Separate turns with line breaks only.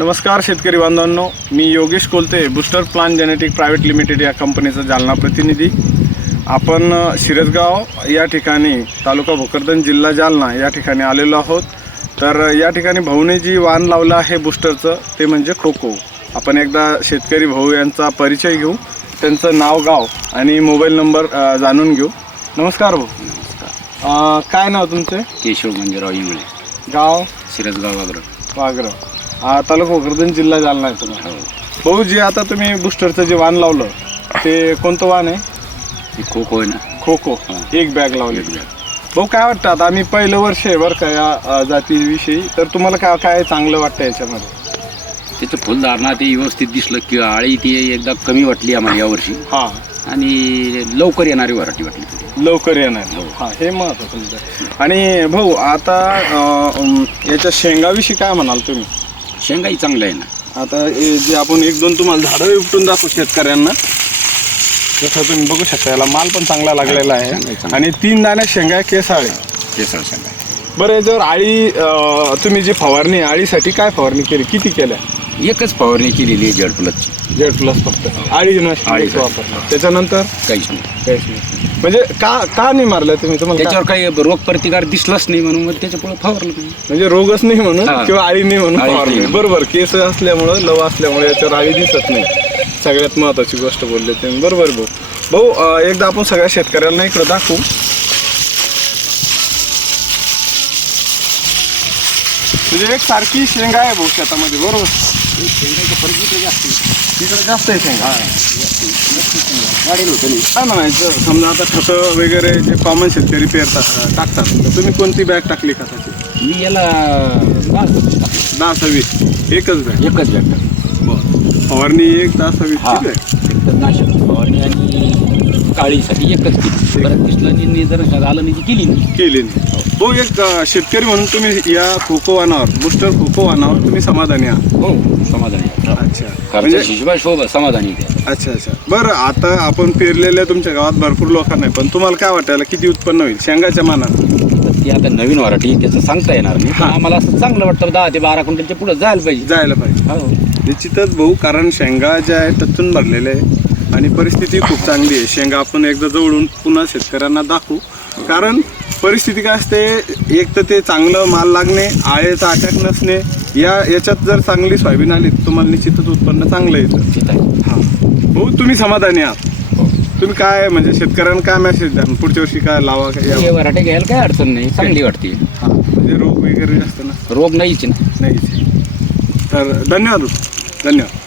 नमस्कार शेतकरी बांधवांनो मी Yogesh Kolte booster plan genetic private limited या कंपनीचा जालना प्रतिनिधी. आपण शिरसगाव या ठिकाणी तालुका भोकरदन जिल्हा जालना या ठिकाणी आलेलो आहोत. तर या ठिकाणी भाऊने जी वाण लावलं आहे बुस्टरचं ते म्हणजे खोको आपण एकदा शेतकरी भाऊ यांचा परिचय घेऊ त्यांचं नाव गाव आणि मोबाईल नंबर जाणून घेऊ. नमस्कार भाऊ. अ, काय नाव तुमचं?
केशव मंजुराव इंगळे
गाव?
शिरसगाव वागर
वाघरं हा तालुका भोकरदन जिल्हा जालना आहे तुम्हाला. भाऊ जे आता तुम्ही बुस्टरचं जे वाण लावलं ते कोणतं वाण आहे?
खो खो आहे ना.
खो खो. एक बॅग लावली. भाऊ काय वाटतं आता? आम्ही पहिलं वर्ष आहे बरं का या अ, जातीविषयी. तर तुम्हाला काय काय चांगलं वाटतं याच्यामध्ये?
त्याचं फुलधारणा ते व्यवस्थित दिसलं की आळी ती एकदा कमी वाटली आम्हाला यावर्षी
हा.
आणि लवकर येणारी व्हरायटी वाटली.
लवकर येणार.
हो.
हा हे महत्वाचं तुमचं आणि भाऊ आता अ, याच्या शेंगाविषयी काय म्हणाल तुम्ही?
शेंगाही चांगलं आहे ना.
आता हे जे आपण एक दोन तुम्हाला झाडं उपटून दाखवू शेतकऱ्यांना जसं तुम्ही बघू शकता याला माल पण चांगला लागलेला
आहे.
आणि तीन दाण्या शेंगा केसाळे.
केसळ शेंगा.
बरं याच्यावर आळी अं, तुम्ही जी फवारणी आळीसाठी काय फवारणी केली? किती केल्या?
एकच फवारणी केलेली आहे जड प्लसची
जेड प्लस फक्त. आळी नसते
आळीसाठी.
वापरला. त्याच्यानंतर?
काहीच नाही.
काहीच नाही. म्हणजे का का नाही मारलं तुम्ही? तुम्हाला का-
त्याच्यावर काही रोग प्रतिकार दिसलाच नाही म्हणून मग त्याच्यापुढे फवारलं नाही.
म्हणजे रोगच नाही म्हणून
हा.
किंवा आळी नाही म्हणून
आळी
फवारणी
नाही.
बरोबर केस असल्यामुळं लव असल्यामुळे याच्यावर आळी दिसत नाही. सगळ्यात महत्वाची गोष्ट बोलले तुम्ही. बरोबर भाऊ. भाऊ अं, एकदा आपण सगळ्या शेतकऱ्यांना इकडं दाखवू. म्हणजे एक सारखी शेंगा आहे भाऊ शेतामध्ये बरोबर? तिकडे जास्त आहे शेंगा. काय म्हणायचं समजा आता खतं वगैरे जे कॉमन शेतकरी पेरतात टाकतात तुम्ही कोणती बॅग टाकली खताची?
मी याला
दहा सव्वीस एकच बॅग.
एकच भेटतं
फवारणी एक दहा सव्वीस ठीक आहे
नाशक फवारणी आणि काळीसाठी एकच केली. परत नाही जर आलं नाही ती केली नाही.
केली नाही. हो एक अं, शेतकरी म्हणून तुम्ही या खोको वानावर बुस्टर खोको वानावर तुम्ही समाधानी आहात?
हो समाधानी
अच्छा.
खर्च
म्हणजे
हिशोबा शोभ समाधानी आहे.
अच्छा अच्छा. बरं आता आपण पेरलेल्या तुमच्या गावात भरपूर लोकांना आहे पण तुम्हाला काय वाटायला किती उत्पन्न होईल शेंगाच्या मानानं?
तर ती आता नवीन व्हरायटी त्याचं सांगता येणार नाही पण आम्हाला असं चांगलं वाटतं दहा ते बारा क्विंटलच्या पुढे जायला पाहिजे.
जायला पाहिजे.
हो.
निश्चितच भाऊ कारण शेंगा ज्या आहेत टच्चून भरलेल्या आहे आणि परिस्थिती खूप चांगली आहे. शेंगा आपण एकदा जवळून पुन्हा शेतकऱ्यांना दाखवू. कारण परिस्थिती काय असते? एक तर ते चांगलं माल लागणे आळेचा अटॅक नसणे. या याच्यात जर चांगली सोयाबीन आली तर तुम्हाला निश्चितच उत्पन्न चांगलं येतं. हां. भाऊ तुम्ही समाधानी आहात. तुम्ही काय म्हणजे शेतकऱ्यांना काय मेसेज द्या पुढच्या वर्षी काय लावा काय
हे? व्हरायटी घ्यायला काय अडचण नाही. चांगली वाटते.
हां म्हणजे रोग वगैरे जास्त ना?
रोग नाहीच
नाही तर धन्यवाद धन्यवाद.